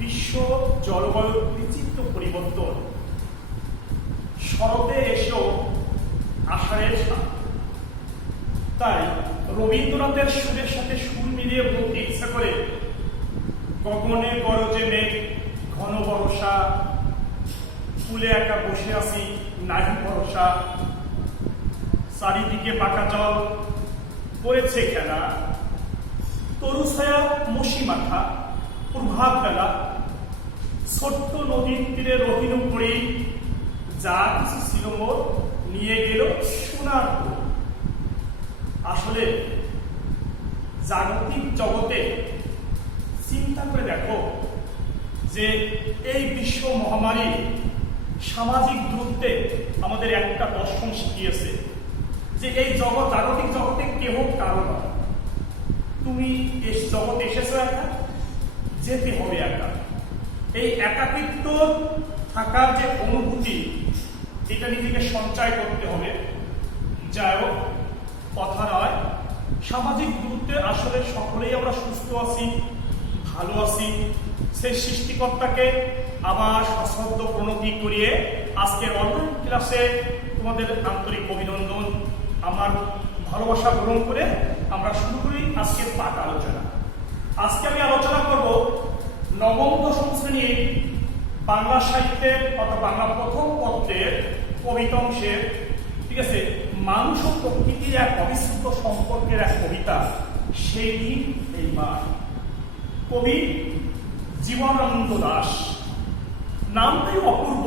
বিশ্ব জলবায়ুর বিচিত্র পরিবর্তন, শরতে এসেও আষাঢ়ের ছাপ। তাই রবীন্দ্রনাথের সুরের সাথে সুর মিলিয়ে বলতে ইচ্ছা করে, গগনে গরজে মেঘ ঘন বর্ষা, ফুলে একা বসে আছি নাহি ভরসা, চারিদিকে পাকা জল পড়েছে খেলা, তরু ছায়া মশি মাথা প্রভাত বেলা, ছোট্ট নদীর তীরে রহিল পড়ি, যা কিছু ছিল মোর নিয়ে গেল সোনার পরি। আসলে জাগতিক জগতে চিন্তা করে দেখো যে এই বিশ্ব মহামারী সামাজিক দূরত্বে আমাদের একটা দর্শন শিখিয়েছে যে এই জাগতিক জগতে কেহ কারো নয়। তুমি এই জগতে এসেছো একা, যেতে হবে একা। এই একাকিত্ব থাকার যে অনুভূতি, এটা নিজেকে সঞ্চয় করতে হবে। যাই হোক, কথা নয়, সামাজিক দূরত্বে আসলে সকলেই আমরা সুস্থ আছি, ভালো আছি। সেই সৃষ্টিকর্তাকে আবার সশ্রদ্ধ প্রণতি করিয়ে আজকের অনলাইন ক্লাসে তোমাদের আন্তরিক অভিনন্দন, আমার ভালোবাসা গ্রহণ করে আমরা শুরু করি আজকের পাঠ আলোচনা। আজকে আমি আলোচনা করব নবম দশম শ্রেণীর বাংলা সাহিত্যের অর্থাৎ বাংলা প্রথম পত্রের কবিতা অংশের, ঠিক আছে, মানুষ ও প্রকৃতির এক অবিচ্ছেদ্য সম্পর্কের এক কবিতা, সেই দিন এই বার। কবি জীবনানন্দ দাশ। নামটাই অপূর্ব,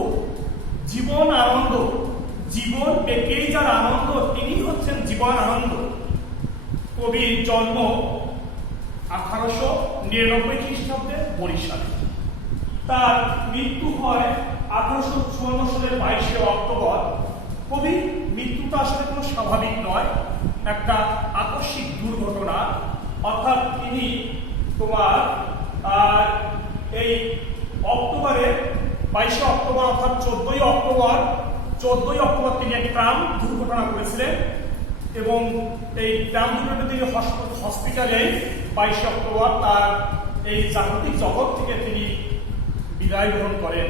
জীবন আনন্দ। জীবন পেকেই যার আনন্দ, তিনি হচ্ছেন জীবন আনন্দ। কবির জন্ম 1899 খ্রিস্টাব্দে বরিশালে। তার মৃত্যু হয় 1854 সালের 22শে অক্টোবর। কবির মৃত্যুটা আসলে কোনো স্বাভাবিক নয়, একটা আকস্মিক দুর্ঘটনা। অর্থাৎ তিনি তোমার এই অক্টোবরে 22শে অক্টোবর অর্থাৎ 14ই অক্টোবর তিনি এক ট্রাম দুর্ঘটনা করেছিলেন এবং এই ট্রাম দুর্ঘটনা তিনি হসপিটালে 22শে অক্টোবর তার এই জাগতিক জগৎ থেকে তিনি বিদায় গ্রহণ করেন,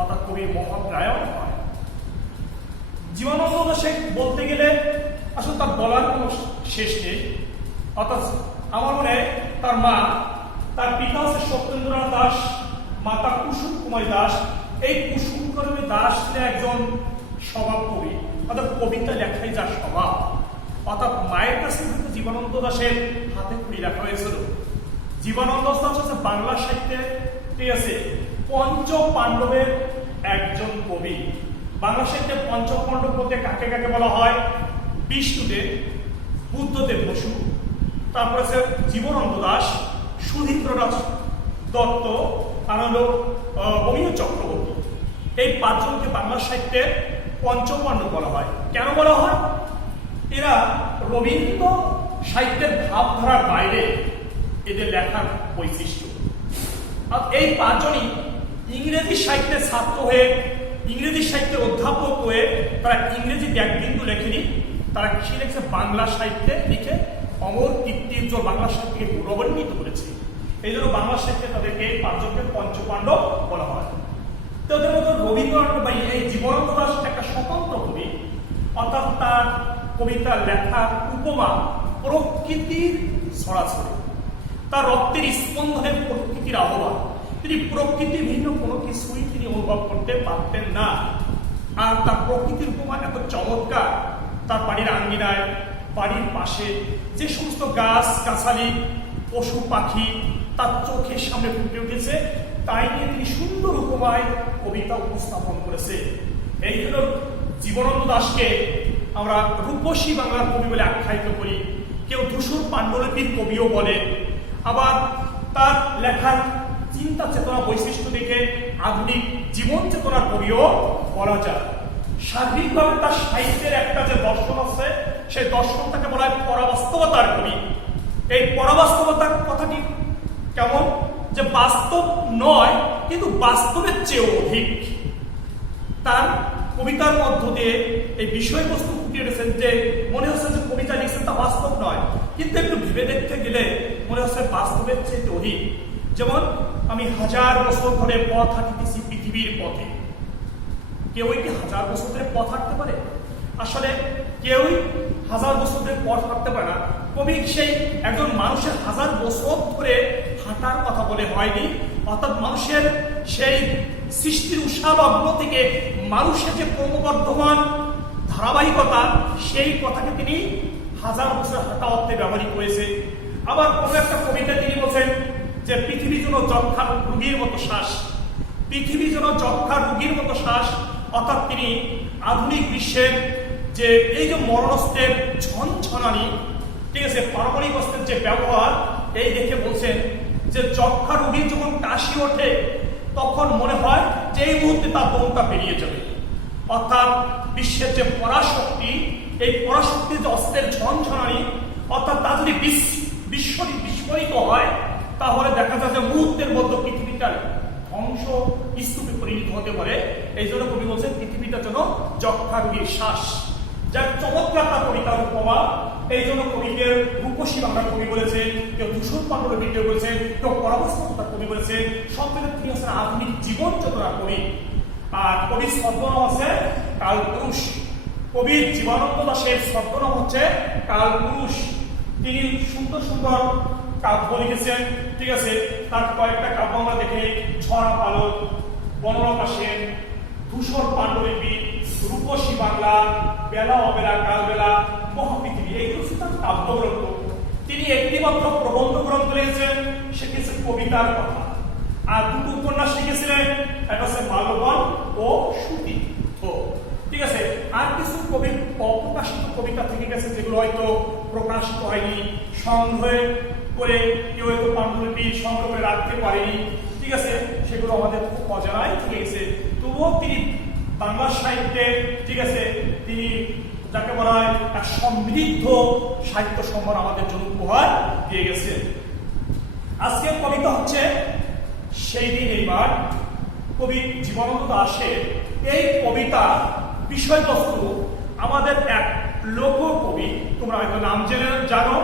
অর্থাৎ কবির মহাপ্রায়ণ হয়। জীবনানন্দ দাশে বলতে গেলে আসলে তার বলার কোনো শেষ নেই। অর্থাৎ আমার মনে হয় তার মা, তার পিতা হচ্ছে সত্যেন্দ্রনাথ দাস, মাতা কুসুম কুমারী দাস। এই কুসুম কুমারী দাস ছিলেন একজন স্বভাব কবি, অর্থাৎ কবিতা লেখাই যার স্বভাব। অর্থাৎ মায়ের কাছে কিন্তু জীবনানন্দ দাশের হাতে খড়ি লেখা হয়েছিল। জীবনানন্দ দাস হচ্ছে বাংলা সাহিত্যে, ঠিক আছে, পঞ্চ পাণ্ডবের একজন কবি। বাংলা সাহিত্যে পঞ্চ পাণ্ডব বলতে কাকে কাকে বলা হয়? বিষ্ণুদেব, বুদ্ধদেব বসু, তারপরে আছে জীবনানন্দ দাস, সুধীন্দ্রনাথ দত্ত, আর হল অমিয় চক্রবর্তী। এই পাঁচজনকে বাংলা সাহিত্যের পঞ্চপাণ্ডব বলা হয়। কেন বলা হয়? এরা রবীন্দ্র সাহিত্যের ভাবধারার বাইরে এদের লেখার বৈশিষ্ট্য। আর এই পাঁচজনই ইংরেজি সাহিত্যের ছাত্র হয়ে, ইংরেজি সাহিত্যের অধ্যাপক হয়ে তারা ইংরেজি ব্যাকবিন্দু লেখেনি, তারা কি লিখেছে? বাংলা সাহিত্যে লিখে অমর কীর্তির বাংলা সাহিত্যকে গৌরবান্বিত করেছে। এই জন্য বাংলা সাহিত্যে তাদেরকে পাঁচজনকে পঞ্চপাণ্ডব বলা হয়। তো ওদের মধ্যে রবীন্দ্রনাথ বা এই জীবনানন্দ দাস একটা স্বতন্ত্র কবি। অর্থাৎ তার কবিতার লেখার উপমা প্রকৃতির ছড়াছড়ি, তার রক্তের স্পন্দনে প্রকৃতির আহ্বান। তিনি প্রকৃতি ভিন্ন কোনো কিছুই তিনি অনুভব করতে পারতেন না। আর তার প্রকৃতির উপমা এত চমৎকার, তার বাড়ির আঙ্গিনায়, বাড়ির পাশে যে সমস্ত গাছ গাছালি, পশু পাখি তার চোখের সামনে ফুটে উঠেছে, তাই নিয়ে তিনি সুন্দর উপমায় কবিতা উপস্থাপন করেছে। এই জন্য জীবনানন্দ দাশকে আমরা রূপসী বাংলার কবি বলে আখ্যায়িত করি, কেউ ধূসর পাণ্ডুলিপির কবিও বলে। আবার তার লেখার চিন্তা চেতনা বৈশিষ্ট্য দেখে আধুনিক জীবন চেতনার কবিও বলা যায়। সার্বিকভাবে তার সাহিত্যের একটা যে দর্শন আছে, সেই দর্শনটাকে বলা হয় পরাবাস্তবতার কবি। এই পরাবাস্তবতার কথাটি কেমন? যে বাস্তব নয়, কিন্তু বাস্তবের চেয়েও অধিক। তার কবিতার মধ্য দিয়ে এই বিষয়বস্তু ফুটিয়ে উঠেছেন যে মনে হচ্ছে যে কবিতা লিখছেন তা বাস্তব নয়, কিন্তু একটু ভেবে দেখতে গেলে মনে হচ্ছে বাস্তবের চেয়ে অধিক। যেমন আমি 1000 বছর ধরে পথ হাঁটিতেছি পৃথিবীর পথে। কেউ কি 1000 বছর ধরে পথ হাঁটতে পারে? আসলে কেউই 1000 বছর ধরে পথ হাঁটতে পারে না। কবি সেই একজন মানুষের 1000 বছর ধরে হাঁটার কথা বলে হয়নি, অর্থাৎ মানুষের সেই সৃষ্টির উষালগ্ন থেকে মানুষের যে ক্রমবর্ধমান ধারাবাহিকতা, সেই কথাকে তিনি 1000 বছর হাঁটা অর্থে ব্যবহার করেছে। আবার কোনো একটা কবিতা তিনি বলছেন যে পৃথিবী যেন যক্ষা রোগীর মতো শ্বাস, পৃথিবী যেন যক্ষা রোগীর মতো শ্বাস, অর্থাৎ তিনি আধুনিক বিশ্বের যে এই যে মরণস্ত্রের ঝনঝনানি, ঠিক আছে, পারমাণবিক অস্ত্রের যে ব্যবহার, এই দেখে বলছেন যে যক্ষা রোগীর যখন কাশি ওঠে তখন মনে হয় যে এই মুহূর্তে তার দমটা বেরিয়ে যাবে। অর্থাৎ বিশ্বের যে পরাশক্তি, এই পরাশক্তির যে অস্ত্রের ঝনঝনানি, অর্থাৎ তা যদি বিস্ফোরিত হয় তাহলে দেখা যায় যে মুহূর্তের মধ্যে পৃথিবীটার ধ্বংস স্তূপে পরিণত হতে পারে। এই জন্য কবি বলছেন পৃথিবীটা যেন যক্ষা রোগীর শ্বাস। যার চমৎকার তার কবিতার উপমা। এই জন্য কবিকে রূপসী বাংলা কবি বলেছে, কেউ দূষণ পাণ্ডবী কেউ বলেছে, কেউ পরামর্শতা কবি বলেছে। সব মিলে তিনি আছেন আধুনিক জীবন চেতনা কবি। আর কবির ছদ্মনাম আছে কালপুরুষ। কবির জীবনানন্দ দাশের ছদ্মনাম হচ্ছে কালপুরুষ। তিনি সুন্দর সুন্দর কাব্য লিখেছেন, ঠিক আছে। তার কয়েকটা কাব্য আমরা দেখে নিই। ছড়া পালক, বনলতা সেন, ধূসর পাণ্ডুলিপি, রূপসী বাংলা, বেলা অবেলা কালবেলা, মহাপৃথিবী, এইগুলো তার কাব্যগ্রন্থ। তিনি একটি মাত্র প্রবন্ধ গ্রন্থ লিখেছেন, সেটি হচ্ছে কবিতার কথা। আর দুটো উপন্যাস লিখেছিলেন, একটা হচ্ছে মাল্যবান ও সুতীর্থ, ঠিক আছে। আর কিছু কবির অপ্রকাশিত কবিতা থেকে গেছে, যেগুলো হয়তো প্রকাশিত হয়নি, সংগ্রহ করে কেউ হয়তো পাণ্ডুলিপি সংগ্রহ করে রাখতে পারেনি, ঠিক আছে। সেগুলো আমাদের খুব অজানাই থেকে গেছে। তবুও তিনি বাংলা সাহিত্যে, ঠিক আছে, তিনি যাকে বলা হয় এক সমৃদ্ধ সাহিত্য সম্ভার আমাদের জন্য উপহার দিয়ে গেছে। আজকের কবিতা হচ্ছে সেই দিন এই মাঠ। কবি জীবনানন্দ দাশের এই কবিতা বিষয়বস্তু আমাদের এক লোককবি, তোমরা হয়তো নাম জেনে জানো,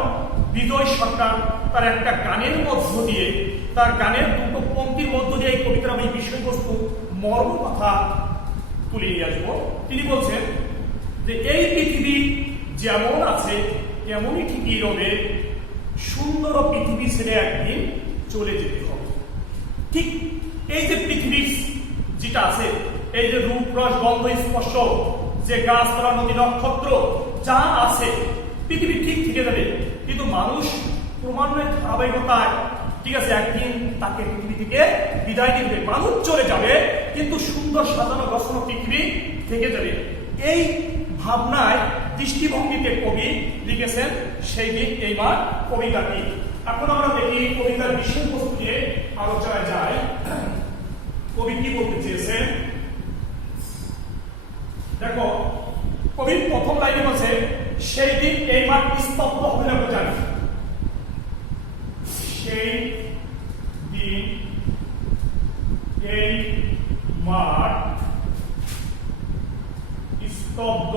বিজয় সরকার, তার একটা গানের মধ্য দিয়ে, তার গানের দুটো পংক্তির মধ্য দিয়ে এই কবিতার আমি বিষয়বস্তু মর্ম কথা তুলে নিয়ে আসবো। তিনি বলছেন যে এই পৃথিবী যেমন আছে তেমনই ঠিকই রবে, সুন্দর পৃথিবী ছেড়ে একদিন চলে যেতে হবে। ঠিক এই যে পৃথিবী যেটা আছে, এই যে রূপ রস গন্ধ স্পর্শ, যে গাছপালা নদী নক্ষত্র যা আছে, পৃথিবী ঠিক থেকে যাবে। কিন্তু মানুষ ক্রমান্বয়ে ধারাবাহিকতায়, ঠিক আছে, একদিন তাকে পৃথিবী থেকে বিদায় দিবে। মানুষ চলে যাবে কিন্তু সুন্দর সাজানো গোছানো পৃথিবী থেকে যাবে। এই ভাবনায় দৃষ্টিভঙ্গিতে কবি লিখেছেন সেই দিন এই মাঠ কবিতাটি। এখন আমরা দেখি কবিতার বিষয়বস্তু নিয়ে আলোচনায় যাই। কবি কি বলতে চেয়েছেন দেখো। কবির প্রথম লাইনে বলছে সেই দিন এই মাঠ স্তব্ধ হবে না, জানি। সেই দিন এই মাঠ স্তব্ধ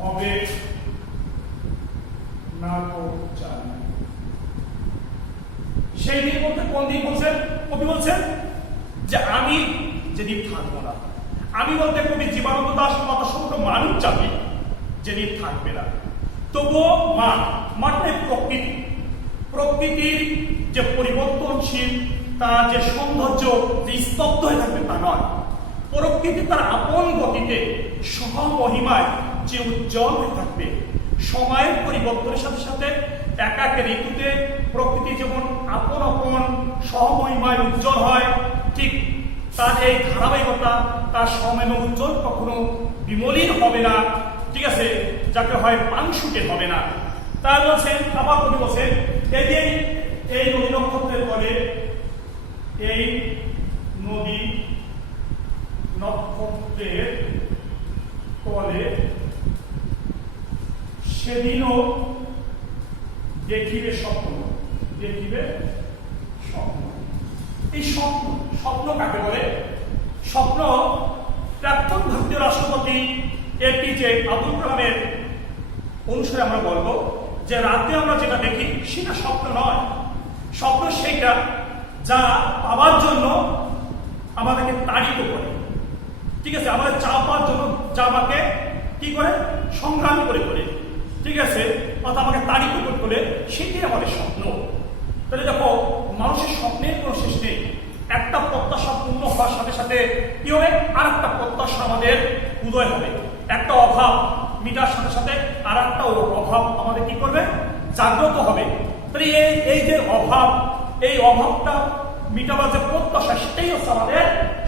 হবে না তো জানি। সেই দিন বলতে কোন দিন বলছেন? কবি বলছেন যে আমি যেদিন থাকবো না। আমি বলতে কবি জীবনানন্দ দাশ কথা সমস্ত মানুষ জাতি যেদিন থাকবে না। তবুও মাঠে প্রকৃতি, প্রকৃতির যে পরিবর্তনশীল, তার যে সৌন্দর্য যে স্তব্ধ হয়ে থাকবে তা নয়। প্রকৃতি তার আপন গতিতে সহমহিমায় যে উজ্জ্বল হয়ে থাকবে। সময়ের পরিবর্তনের সাথে সাথে এক এক ঋতুতে প্রকৃতি যেমন আপন আপন সহমহিমায় উজ্জ্বল হয়, ঠিক তার এই ধারাবাহিকতা, তার সময় উজ্জ্বল কখনো বিমলিন হবে না, ঠিক আছে, যাকে হয় পাংশুটে হবে না। তার বলছেন, আবার কবি বলছেন এই নদী নক্ষত্রের বলে, এই নদী নক্ষত্রের তলে সেদিনও দেখিবে স্বপ্ন, দেখিবে স্বপ্ন। এই স্বপ্ন কাকে বলে? স্বপ্ন প্রাক্তন ভারতীয় রাষ্ট্রপতি এপিজে আব্দুল কালামের অনুসারে আমরা বলবো যে রাতে আমরা যেটা দেখি সেটা স্বপ্ন নয়। স্বপ্ন সেইটা যা পাওয়ার জন্য আমাদেরকে তাড়িত করে, ঠিক আছে, আমাদের চা পাওয়ার জন্য যা আমাকে কি করে সংগ্রাম করে করে, ঠিক আছে, অর্থাৎ আমাকে তাড়িত করে সেটাই আমাদের স্বপ্ন। তাহলে দেখো মানুষের স্বপ্নের কোনো শেষ নেই। একটা প্রত্যাশা পূর্ণ হওয়ার সাথে সাথে কি হবে, আর একটা প্রত্যাশা আমাদের উদয় হবে। একটা অভাব মিটার সাথে সাথে আর একটা অভাব আমাদের কি করবে, জাগ্রত হবে। তাহলে এই যে অভাব, এই অভাবটা মিটাবার যে প্রত্যাশা, সেটাই হচ্ছে আমাদের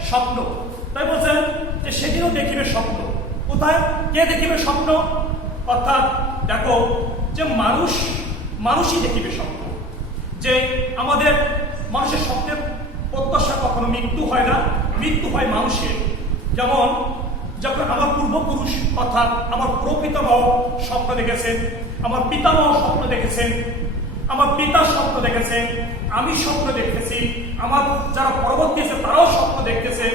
স্বপ্ন। তাই বলছেন যে সেদিনও দেখিবে স্বপ্ন। কোথায় কে দেখিবে স্বপ্ন? অর্থাৎ দেখো যে মানুষই দেখিবে স্বপ্ন। যে আমাদের মানুষের স্বপ্নের প্রত্যাশা কখনো মৃত্যু হয় না, মৃত্যু হয় মানুষের। যেমন যখন আমার পূর্বপুরুষ অর্থাৎ আমার প্রপিতামহ স্বপ্ন দেখেছেন, আমার পিতামহ স্বপ্ন দেখেছেন, আমার পিতা স্বপ্ন দেখেছেন, আমি স্বপ্ন দেখতেছি, আমার যারা পরবর্তী আছে তারাও স্বপ্ন দেখতেছে,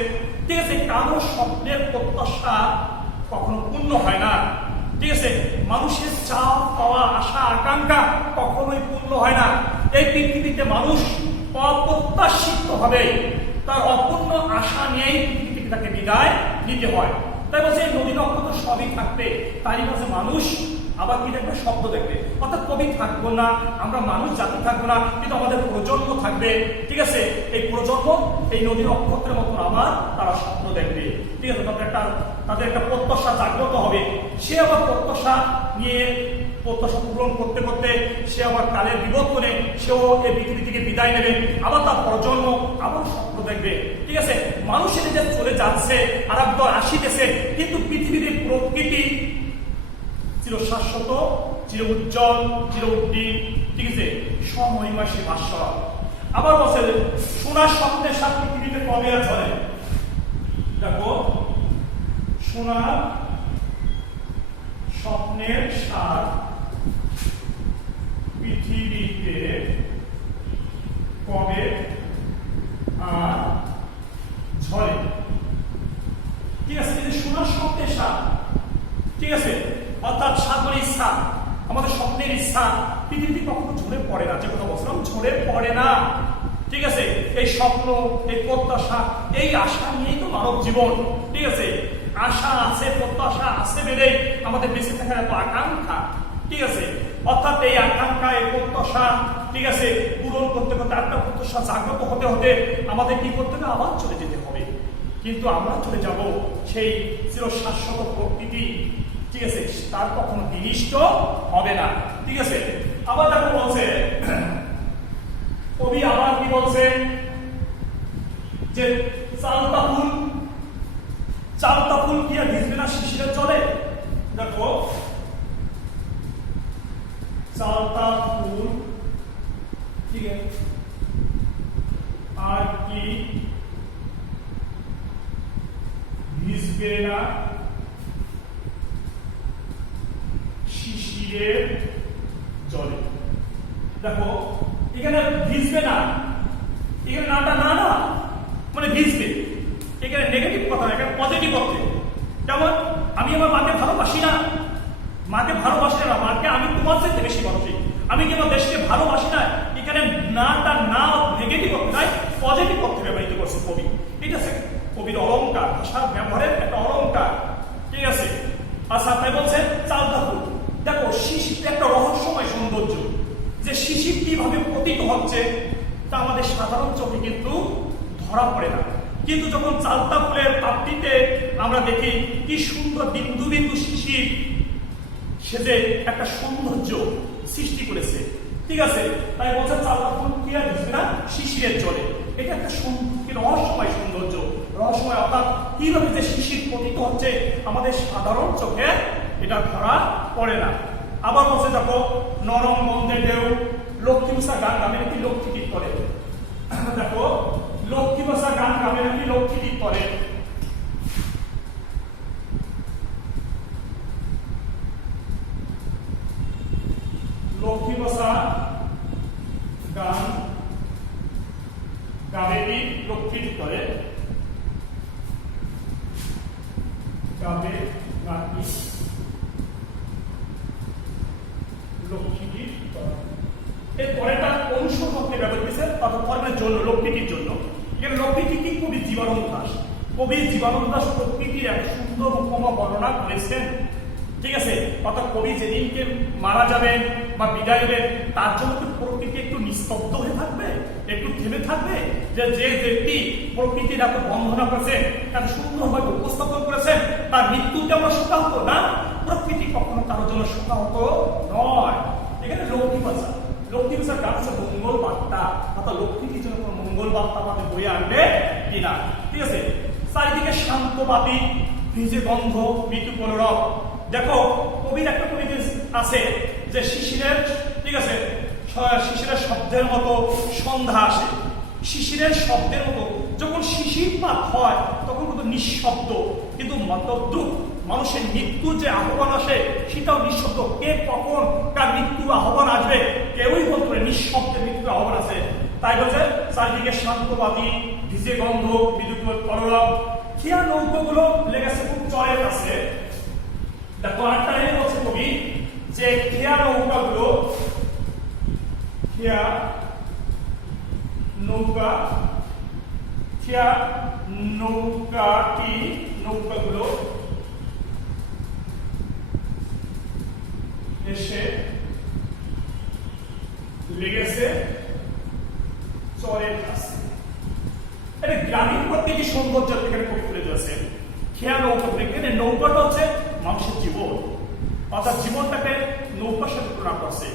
ঠিক আছে। কারো স্বপ্নের প্রত্যাশা কখনো পূর্ণ হয় না, ঠিক আছে। মানুষের চাওয়া পাওয়া আশা আকাঙ্ক্ষা কখনোই পূর্ণ হয় না। এই পৃথিবীতে মানুষ অপ্রত্যাশিত ভাবে তার অপূর্ণ আশা নিয়েই পৃথিবীতে তাকে বিদায় নিতে হয়। তাই বলছে নদী নক্ষত্র সবই থাকবে, তারই মাঝে মানুষ আবার কি দেখবে, স্বপ্ন দেখবে। অর্থাৎ কবি থাকবো না, আমরা মানুষ জাতি থাকবো না, কিন্তু আমাদের প্রজন্ম থাকবে, ঠিক আছে। এই প্রজন্ম এই নদী নক্ষত্রের মতন আবার তারা স্বপ্ন দেখবে, ঠিক আছে। তাদের একটা প্রত্যাশা জাগ্রত হবে। সে আবার প্রত্যাশা নিয়ে প্রত্যাশা পূরণ করতে করতে সে আবার কালের বিবর্তনে সেও এই পৃথিবী থেকে বিদায় নেবে, আবার তার প্রজন্ম আবার স্বপ্ন দেখবে, ঠিক আছে। মানুষের যে চলে যাচ্ছে আর একদল আসিতেছে, কিন্তু পৃথিবীর প্রকৃতি চির শাশ্বত, চির উজ্জ্বল, চির উদ্দীন, ঠিক আছে, সমহিমা সে ভাস্বর। আবার বলছে সোনার স্বপ্নের সাথে পৃথিবীতে কবে আর চলে। দেখো সোনার স্বপ্নের সাথ পৃথিবীতে কবে আর ঝরে, ঠিক আছে। সোনার স্বপ্নের সাথ, ঠিক আছে, অর্থাৎ সাধনের ইচ্ছা, আমাদের স্বপ্নের ইচ্ছা পৃথিবীতে কখনো ঝরে পড়ে না। যে কথা বলছিলাম, ঝরে পড়ে না, ঠিক আছে। এই স্বপ্ন, এই প্রত্যাশা, এই আশা নিয়েই তো মানব জীবন, ঠিক আছে। আশা আছে, প্রত্যাশা আছে বেড়ে আমাদের বেঁচে থাকার এত আকাঙ্ক্ষা, ঠিক আছে। অর্থাৎ এই আকাঙ্ক্ষা, এই প্রত্যাশা, ঠিক আছে, পূরণ করতে করতে একটা প্রত্যাশা জাগ্রত হতে হতে আমাদের কি করতে হবে, আবার চলে যেতে হবে। কিন্তু আমরা চলে যাব সেই চির শাশ্বত প্রকৃতি, ঠিক আছে, তার কখনো বিনিষ্ট হবে না, ঠিক আছে। আবার দেখো বলছে কবি আবার কি বলছে যে চালতা ফুল কি আর ভিজবে না শিশিরে চলে। দেখো চালতা ফুল, ঠিক আছে, আর কি ভিজবে না শিশিরের জলে। দেখো এখানে ভিজবে না, এখানে নাটা না না মানে ভিজবে, এখানে নেগেটিভ কথা না, এখানে পজিটিভ অর্থে। যেমন আমি আমার মাকে ভালোবাসি না, মাকে ভালোবাসি না, মাকে আমি তোমার চাইতে বেশি ভালোবাসি, আমি কি আমার দেশকে ভালোবাসি না, এখানে নাটা না নেগেটিভ অর্থে নয়, পজিটিভ অর্থে ব্যবহৃত করছে কবি। ঠিক আছে, কবির অলংকার, ভাষার ব্যবহারের একটা অলংকার, ঠিক আছে। আচ্ছা তাই বলছে চালতা ফুল। দেখো শিশির একটা রহস্যময় সৌন্দর্য, যে শিশির কিভাবে পতিত হচ্ছে তা আমাদের সাধারণ চোখে কিন্তু ধরা পড়ে না, কিন্তু যখন চালতা ফুলের প্রাপ্তিতে আমরা দেখি কি সুন্দর বিন্দু বিন্দু শিশির সেজে একটা সৌন্দর্য সৃষ্টি করেছে, ঠিক আছে। তাই বলছে চালতা ফুল কি আর ভিজবে না শিশিরের জলে। এটা একটা রহস্যময় সৌন্দর্য, রহস্যময় অর্থাৎ কিভাবে যে শিশির পতিত হচ্ছে আমাদের সাধারণ চোখে এটা ধরা পড়ে না। আবার বলছে দেখো নরম গন্ধে ঢেউ লক্ষ্মী ভাষা গান গাবে নাকি লক্ষ্মী গীত করে। দেখো লক্ষ্মী ভাষা গান গাবে নাকি লক্ষ্মী গীত করে। লক্ষ্মী ভাষা গান গাবে কি লক্ষ্মী গীত করে, গাবে নাকি লক্ষ্মী গীত করে। এর পরেটা অনুসর্গকে ব্যবহার করেছে, অর্থাৎ কর্মের জন্য, প্রকৃতির জন্য। এখানে প্রকৃতি কি? কবি জীবনানন্দ দাশ। কবি জীবনানন্দ দাশ প্রকৃতির এক সুন্দর উপমা বর্ণনা করেছেন। ঠিক আছে, অর্থাৎ কবি যেদিনকে মারা যাবেন বা বিদায় দেবেন তার জন্য প্রকৃতি একটু নিস্তব্ধ হয়ে থাকবে, একটু থেমে থাকবে। যে যে ব্যক্তি প্রকৃতির এত বন্ধনা করেছেন, এত সুন্দরভাবে উপস্থাপন করেছেন, তার মৃত্যুতে আমরা শোকাহত না। প্রকৃতি কখনো কারোর জন্য শোকাহত নয়। এখানে লক্ষ্মী ভাষা, লক্ষ্মী ভাষার গান হচ্ছে মঙ্গল বার্তা, অর্থাৎ লক্ষ্মীটির জন্য কোনো মঙ্গল বার্তা আমাদের বয়ে আনবে কিনা। ঠিক আছে, চারিদিকে শান্ত বাতি, ভিজে গন্ধ, মৃত্যু কলরব। দেখো কবির একটা কবিতা আছে যে শিশিরের, ঠিক আছে, শিশিরের শব্দের মতো সন্ধ্যা আসে। শিশিরের শব্দের মতো যখন শিশিরপাত হয় তখন কিন্তু নিঃশব্দ, কিন্তু তদ্রুপ মানুষের মৃত্যুর যে আহ্বান আসে সেটাও নিঃশব্দ। কে কখন কার মৃত্যুর আহ্বান আসবে কেউই বলতে পারে, নিঃশব্দে মৃত্যুর আহ্বান আছে। তাই বলছে চারিদিকে শান্তবাদী, ভিজে গন্ধ, বিদ্যুৎ কলরব। খেয়া নৌকোগুলো লেগেছে খুব চরের কাছে। দেখো আরেকটা বলছে কবি যে খেয়া নৌকাগুলো, খেয়া নৌকা, খেয়া নৌকাটি, নৌকাগুলো এসে লেগেছে চরের কাছে। এটা গ্রামীণ প্রকৃতি সৌন্দর্য এখানে কবি তুলে ধরেছেন। খেয়া নৌকা, এখানে নৌকাটা হচ্ছে মানুষের জীবন, অর্থাৎ জীবনটাকে নৌকার সাথে তুলনা করছে।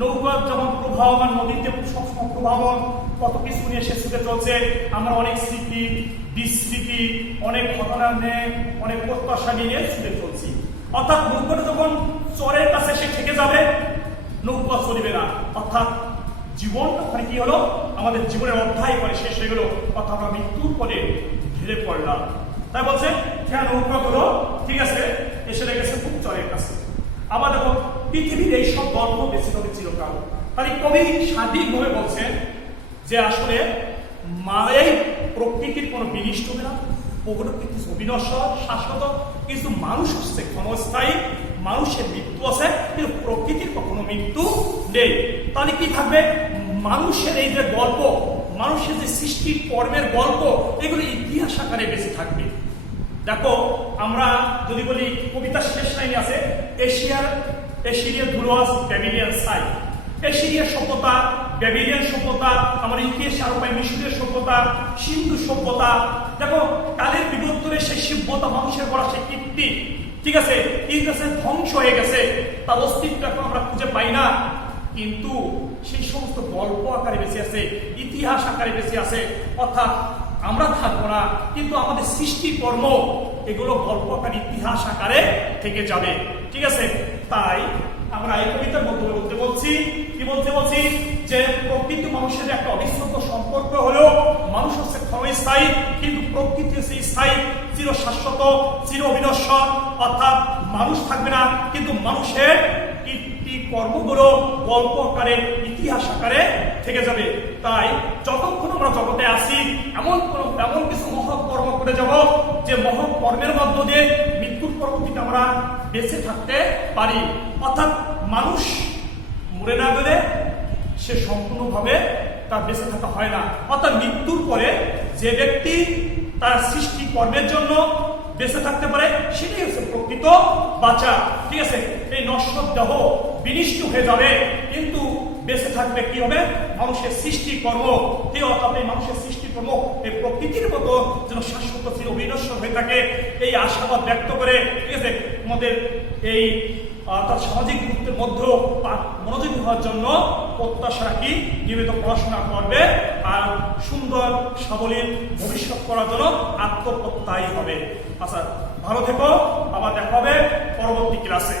নৌকা যেমন প্রবাহমান, নদীতে সবসময় প্রবাহমান, কত কিছু নিয়ে সে ছুটে চলছে। আমরা অনেক স্মৃতি, বিস্মৃতি, অনেক ঘটনা নিয়ে, অনেক প্রত্যাশা নিয়ে ছুটে চলছি। অর্থাৎ নৌকাটা যখন চরের কাছে সে থেকে যাবে, নৌকা চলবে না। অর্থাৎ জীবন ওখানে কি হলো, আমাদের জীবনের অধ্যায় করে শেষ হয়ে গেল, অর্থাৎ আমরা মৃত্যুর পরে ঘিরে পড়লাম। তাই বলছে খেয়া নৌকাগুলো, ঠিক আছে, এসে লেগেছে খুব চরের কাছে। আবার দেখো পৃথিবীর এইসব গল্প বেশি হবে চিরকাল। তাই কবি স্বাধীনভাবে বলছেন যে আসলে এই প্রকৃতির কোনো বিনিষ্ট হবে না, প্রকৃতি অবিনশ্বর, শাশ্বত, কিন্তু মানুষ হচ্ছে ক্ষণস্থায়ী। মানুষের মৃত্যু আছে কিন্তু প্রকৃতির কখনো মৃত্যু নেই। তাহলে কি থাকবে? মানুষের এই যে গল্প, মানুষের যে সৃষ্টি কর্মের গল্প, এগুলো ইতিহাস আকারে বেশি থাকবে। দেখো আমরা যদি বলি কবিতার শেষ লাইনে আছে এশিয়ার ধুলোয়াস ব্যাবিলিয়ান সাইট। এশিয়ার সভ্যতা, ব্যাবিলিয়ান সভ্যতা, আমার ইতিহাসে আরো পাই মিশরের সভ্যতা, সিন্ধু সভ্যতা। দেখো কালের বিবর্তনে সেই সভ্যতা, মানুষের গড়া সেই কীর্তি, ঠিক আছে, ইতিহাসে ধ্বংস হয়ে গেছে, তার অস্তিত্ব এখন আমরা খুঁজে পাই না। কিন্তু সেই সমস্ত গল্প আকারে বেঁচে আছে, ইতিহাস আকারে বেঁচে আছে। অর্থাৎ আমরা থাকবো না, কিন্তু আমাদের সৃষ্টি কর্ম এগুলো গল্প আকারে, ইতিহাস আকারে থেকে যাবে। ঠিক আছে, তাই আমরা এই কবিতার মধ্যে বলছি যে প্রকৃতি মানুষের একটা অবিচ্ছেদ্য সম্পর্ক হলেও মানুষ হচ্ছে ক্ষণস্থায়ী, কিন্তু প্রকৃতি হচ্ছে স্থায়ী, চির শাশ্বত, চির অবিনশ্বর। অর্থাৎ মানুষ থাকবে না, কিন্তু মানুষের কর্মগুলো গল্প আকারে, ইতিহাস আকারে থেকে যাবে। তাই যতক্ষণ আমরা জগতে আসি এমন কিছু মহৎ কর্ম করে যাব যে মহৎ কর্মের মধ্য দিয়ে মৃত্যুর পরবর্তীতে আমরা বেঁচে থাকতে পারি। অর্থাৎ মানুষ মরে না গেলে সে সম্পূর্ণভাবে তার বেঁচে থাকা হয় না। অর্থাৎ মৃত্যুর পরে যে ব্যক্তি তার সৃষ্টি কর্মের জন্য বেঁচে থাকতে পারে সেটাই হচ্ছে প্রকৃত বাঁচা। ঠিক আছে, এই নশ্বর দেহ বিনিষ্ট হয়ে যাবে, কিন্তু বেঁচে থাকবে কি হবে? মানুষের সৃষ্টি কর্ম। অর্থাৎ এই মানুষের সৃষ্টি কর্ম এই প্রকৃতির মতো যেন শাশ্বত, চির অবিনশ্বর হয়ে থাকে, এই আশাবাদ ব্যক্ত করে, ঠিক আছে, আমাদের এই অর্থাৎ সামাজিক গুরুত্বের মধ্যেও মনোযোগী হওয়ার জন্য প্রত্যাশা রাখি, নিয়মিত পড়াশোনা করবে আর সুন্দর সাবলীল ভবিষ্যৎ করার জন্য আত্মপ্রত্যয়ী হবে। আচ্ছা, ভালো থেকো, আবার দেখা হবে পরবর্তী ক্লাসে।